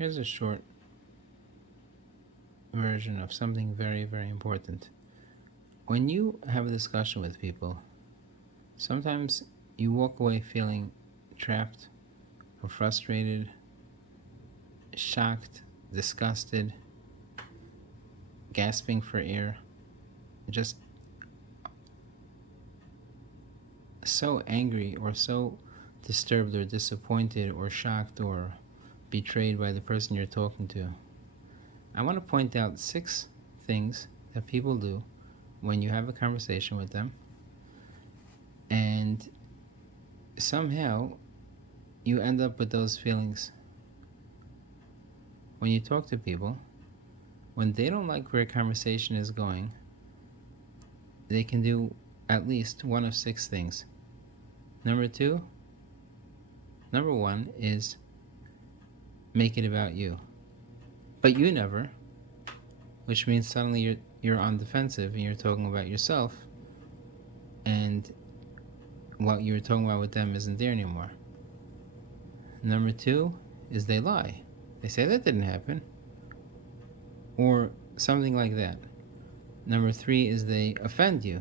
Here's a short version of something very, very important. When you have a discussion with people, sometimes you walk away feeling trapped or frustrated, shocked, disgusted, gasping for air, just so angry or so disturbed or disappointed or shocked or betrayed by the person you're talking to. I want to point out 6 things that people do when you have a conversation with them, and somehow you end up with those feelings. When you talk to people, when they don't like where a conversation is going, they can do at least one of 6 things. Number 1 is make it about you. But you never, which means suddenly you're on defensive and you're talking about yourself, and what you were talking about with them isn't there anymore. Number 2 is they lie. They say that didn't happen, or something like that. Number 3 is they offend you.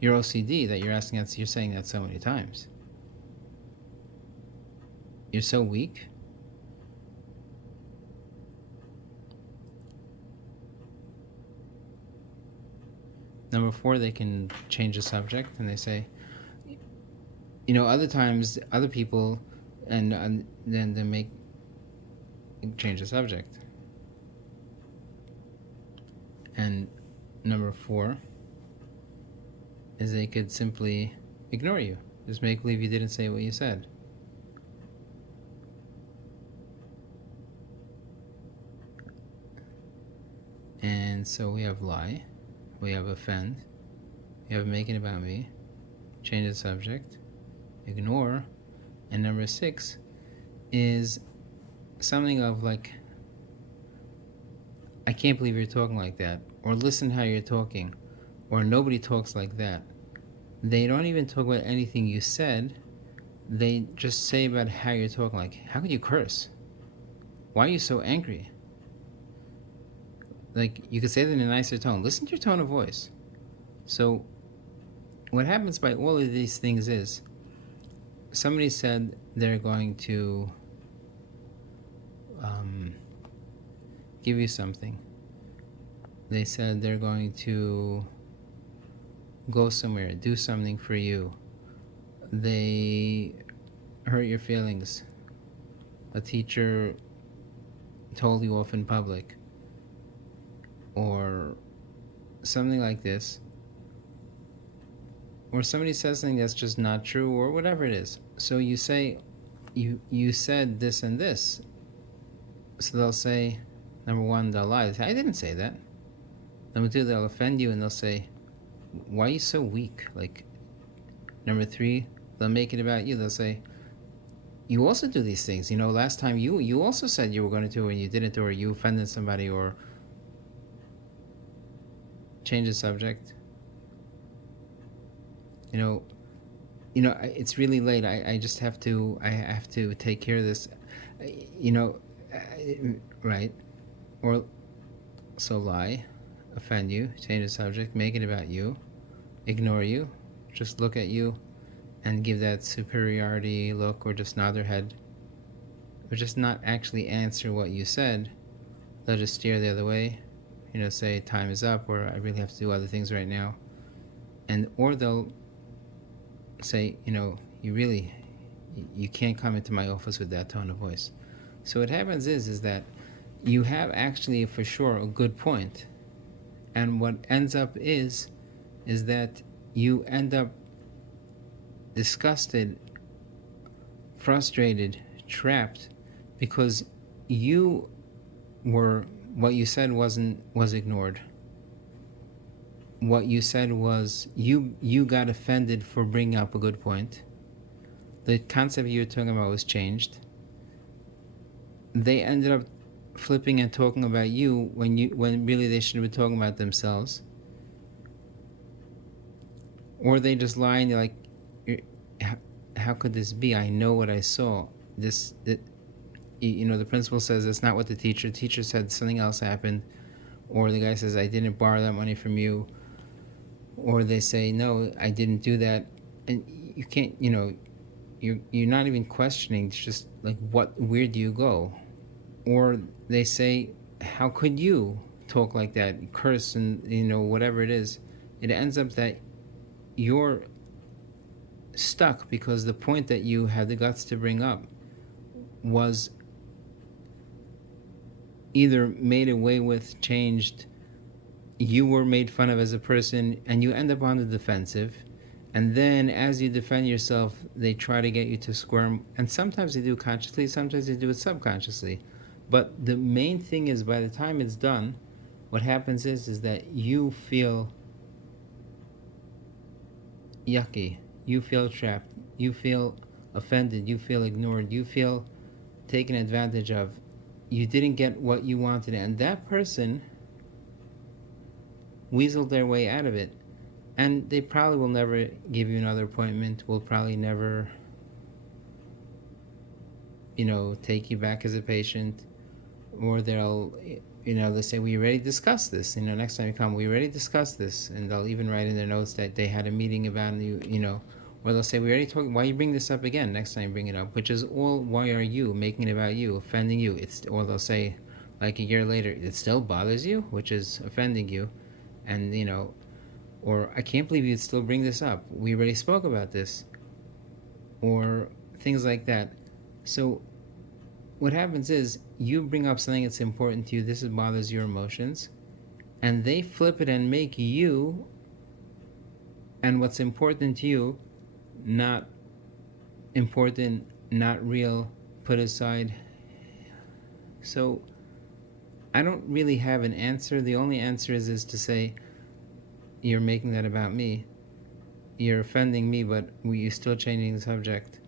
Your OCD that you're asking that, you're saying that so many times. You're so weak. Number 4, they can change the subject and they say, other times, other people, and then they change the subject. And number 4 is they could simply ignore you. Just make believe you didn't say what you said. And so we have lie, we have offend, we have make it about me, change the subject, ignore, and number 6 is something of like, I can't believe you're talking like that, or listen how you're talking, or nobody talks like that. They don't even talk about anything you said. They just say about how you're talking, like, how could you curse? Why are you so angry? Like, you could say that in a nicer tone. Listen to your tone of voice. So what happens by all of these things is, somebody said they're going to give you something. They said they're going to go somewhere, do something for you. They hurt your feelings. A teacher told you off in public, or something like this, or somebody says something that's just not true, or whatever it is. So you say, you said this and this. So they'll say, number 1, they'll lie. They say, I didn't say that. Number 2, they'll offend you and they'll say, why are you so weak? Like, number 3, they'll make it about you. They'll say, you also do these things. Last time you also said you were going to do it and you didn't, or you offended somebody, or change the subject. It's really late. I just have to take care of this. Right? Or so lie, offend you, change the subject, make it about you, ignore you, just look at you and give that superiority look, or just nod their head, or just not actually answer what you said. They'll just stare the other way, say time is up, or I really have to do other things right now. Or they'll say, you can't come into my office with that tone of voice. So what happens is that you have actually for sure a good point, and what ends up is that you end up disgusted, frustrated, trapped, because what you said was ignored. What you said was, you got offended for bringing up a good point. The concept you were talking about was changed. They ended up flipping and talking about you when really they should have been talking about themselves. Or they just lie and they're like, how could this be? I know what I saw. the principal says it's not what the teacher said something else happened, or the guy says I didn't borrow that money from you, or they say no, I didn't do that, and you can't, you're not even questioning. It's just like, where do you go? Or they say, how could you talk like that, curse, and whatever it is. It ends up that you're stuck because the point that you had the guts to bring up was either made away with, changed, you were made fun of as a person, and you end up on the defensive. And then as you defend yourself, they try to get you to squirm. And sometimes they do consciously, sometimes they do it subconsciously. But the main thing is, by the time it's done, what happens is that you feel yucky, you feel trapped, you feel offended, you feel ignored, you feel taken advantage of. You didn't get what you wanted, and that person weaseled their way out of it. And they probably will never give you another appointment, will probably never, take you back as a patient, or they'll say, we already discussed this. Next time you come, we already discussed this. And they'll even write in their notes that they had a meeting about you, or they'll say, we already talked, why you bring this up again next time you bring it up? Which is all, why are you making it about you, offending you? Or they'll say, like a year later, it still bothers you, which is offending you. And, or I can't believe you'd still bring this up. We already spoke about this. Or things like that. So what happens is you bring up something that's important to you, this bothers your emotions, and they flip it and make you and what's important to you not important, not real, put aside. So I don't really have an answer. The only answer is to say, you're making that about me. You're offending me, but you're still changing the subject.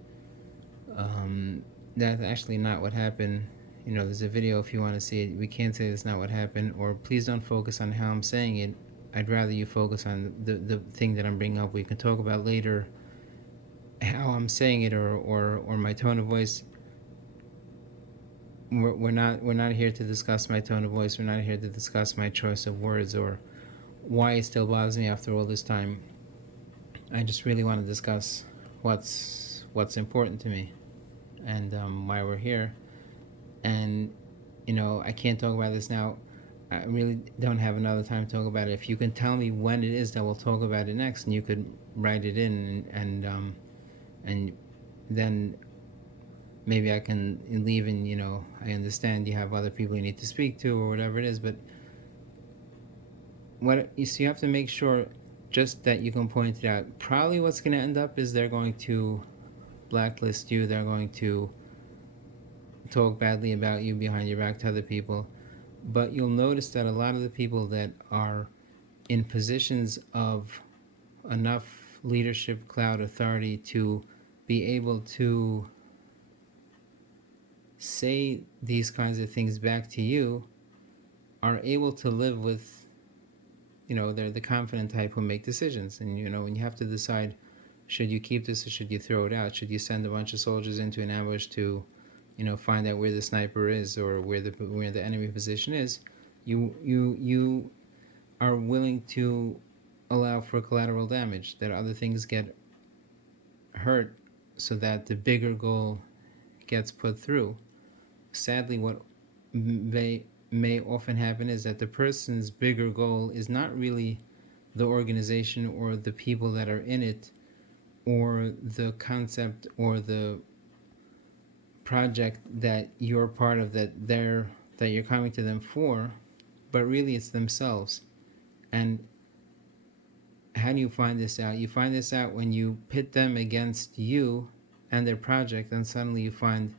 That's actually not what happened. There's a video if you want to see it. We can't say that's not what happened, or please don't focus on how I'm saying it. I'd rather you focus on the thing that I'm bringing up. We can talk about later how I'm saying it, or my tone of voice. We're not here to discuss my tone of voice. We're not here to discuss my choice of words or why it still bothers me after all this time. I just really want to discuss what's important to me, and why we're here. And I can't talk about this now. I really don't have another time to talk about it. If you can tell me when it is that we'll talk about it next, and you could write it in, and then maybe I can leave, and I understand you have other people you need to speak to or whatever it is. But you have to make sure just that you can point it out. Probably what's going to end up is they're going to blacklist you. They're going to talk badly about you behind your back to other people. But you'll notice that a lot of the people that are in positions of enough leadership, clout, authority to be able to say these kinds of things back to you are able to live with, they're the confident type who make decisions. And, when you have to decide, should you keep this or should you throw it out? Should you send a bunch of soldiers into an ambush to, find out where the sniper is or where the enemy position is? You are willing to allow for collateral damage, that other things get hurt, so that the bigger goal gets put through. Sadly, what may often happen is that the person's bigger goal is not really the organization or the people that are in it, or the concept or the project that you're part of, that you're coming to them for, but really it's themselves. And how do you find this out? You find this out when you pit them against you and their project, and suddenly you find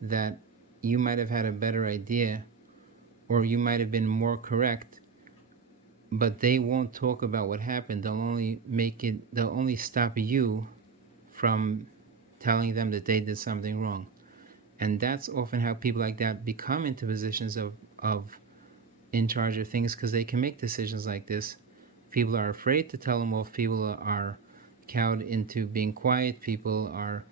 that you might have had a better idea, or you might have been more correct, but they won't talk about what happened. They'll only stop you from telling them that they did something wrong. And that's often how people like that become into positions of in charge of things, because they can make decisions like this. People are afraid to tell them off. People are cowed into being quiet. People are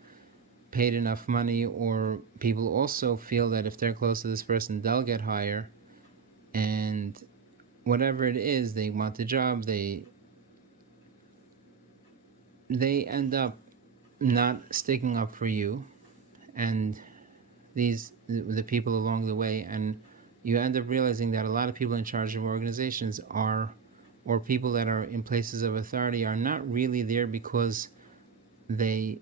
paid enough money, or people also feel that if they're close to this person, they'll get higher. And whatever it is, they want the job, they end up not sticking up for you and the people along the way, and you end up realizing that a lot of people in charge of organizations are, or people that are in places of authority, are not really there because they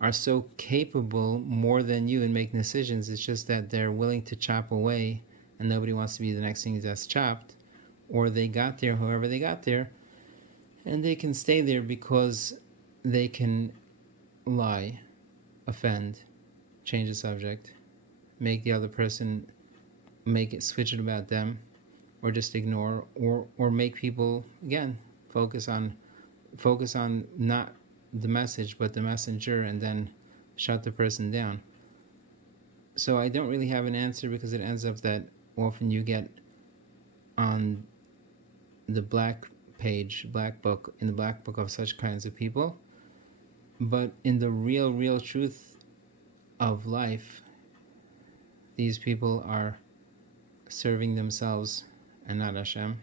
are so capable more than you in making decisions. It's just that they're willing to chop away, and nobody wants to be the next thing that's chopped. Or they got there, however they got there, and they can stay there because they can lie, offend, change the subject, make the other person, make it, switch it about them, or just ignore, or make people again focus on not the message but the messenger, and then shut the person down. So I don't really have an answer, because it ends up that often you get on the black book, in the black book of such kinds of people. But in the real truth of life, these people are serving themselves and not Hashem.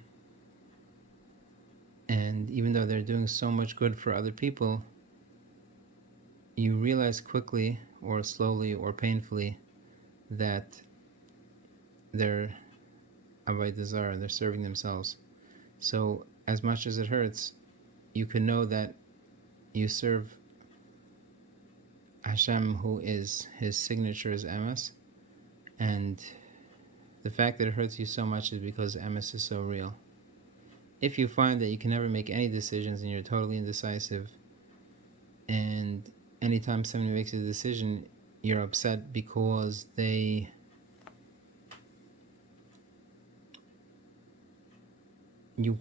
And even though they're doing so much good for other people, you realize quickly, or slowly, or painfully, that they're avodah zarah, they're serving themselves. So as much as it hurts, you can know that you serve Hashem, who is, his signature is emes, and the fact that it hurts you so much is because emes is so real. If you find that you can never make any decisions and you're totally indecisive, and anytime somebody makes a decision, you're upset because you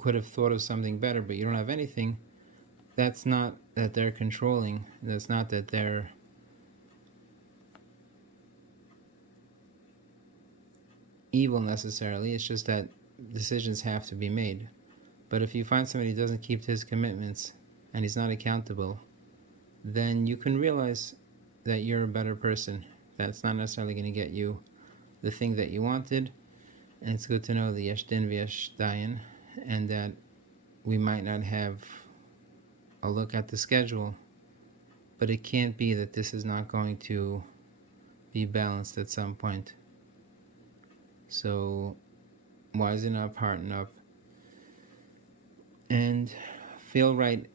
could have thought of something better, but you don't have anything, that's not that they're controlling. That's not that they're evil necessarily. It's just that decisions have to be made. But if you find somebody who doesn't keep to his commitments and he's not accountable, then you can realize that you're a better person. That's not necessarily going to get you the thing that you wanted. And it's good to know the yesh din v'yesh dayan, and that we might not have a look at the schedule, but it can't be that this is not going to be balanced at some point. So wisen up, hearten up, and feel right.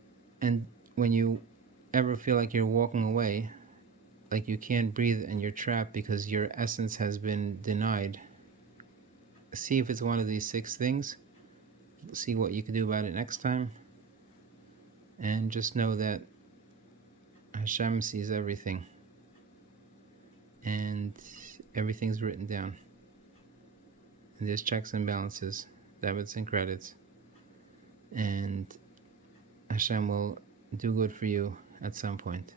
And when you ever feel like you're walking away, like you can't breathe and you're trapped because your essence has been denied, see if it's one of these 6 things. See what you can do about it next time. And just know that Hashem sees everything. And everything's written down. And there's checks and balances, debits and credits. And Hashem will do good for you at some point.